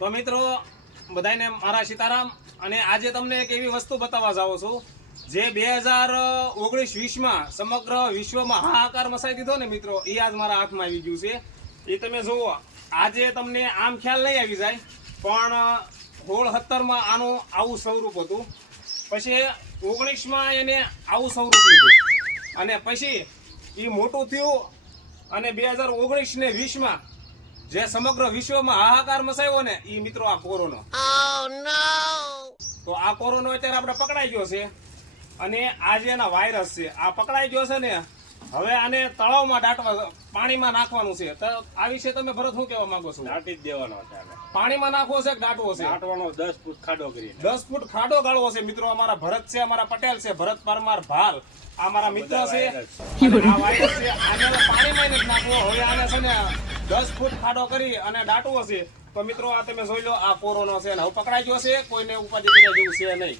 તો મિત્રો બધાને મારા સીતારામ અને આજે તમને એક એવી વસ્તુ બતાવવા જાઉં છું જે 2019-20માં સમગ્ર વિશ્વમાં હાહાકાર મચાવી દીધો ને મિત્રો એ આજ મારા હાથમાં આવી ગયું છે એ તમે જુઓ આજે તમને આમ ખ્યાલ નહીં આવી જાય પણ 16-17માં આનું આવું સ્વરૂપ હતું પછી 19માં એને આવું સ્વરૂપ લીધું અને પછી એ મોટું થયું અને 2019 ને 20માં જે સમગ્ર વિશ્વમાં હાહાકાર મચાવ્યો ને એ મિત્રો આ કોરોના તો આ કોરોના અત્યારે આપણે પકડાઈ ગયો છે અને આ જે એના વાયરસ છે આ પકડાઈ ગયો છે ને હવે આને તળાવમાં દાટવા પાણીમાં નાખવાનું છે તો આ વિશે તમે ભરત શું કહેવા માંગો છો? દાટી જ દેવાનો છે પાણીમાં નાખવો છે કે દાટવો છે? દાટવાનો 10 ફૂટ ખાડો કરી 10 ફૂટ ખાડો ગાળવો છે મિત્રો. અમારા ભરત છે, અમારા પટેલ છે, ભરત પરમાર ભાલ આ મારા મિત્ર છે. આ વાયરસ છે આને પાણીમાં જ નાખવો. હવે આને છે ને 10 ફૂટ ખાડો કરી અને દાટવો છે. તો મિત્રો આ તમે જોઈ લો આ કોરોના છે ને હવે પકડાઈ ગયો છે, કોઈને ઉપાધિ કર્યા જેવું છે નહીં.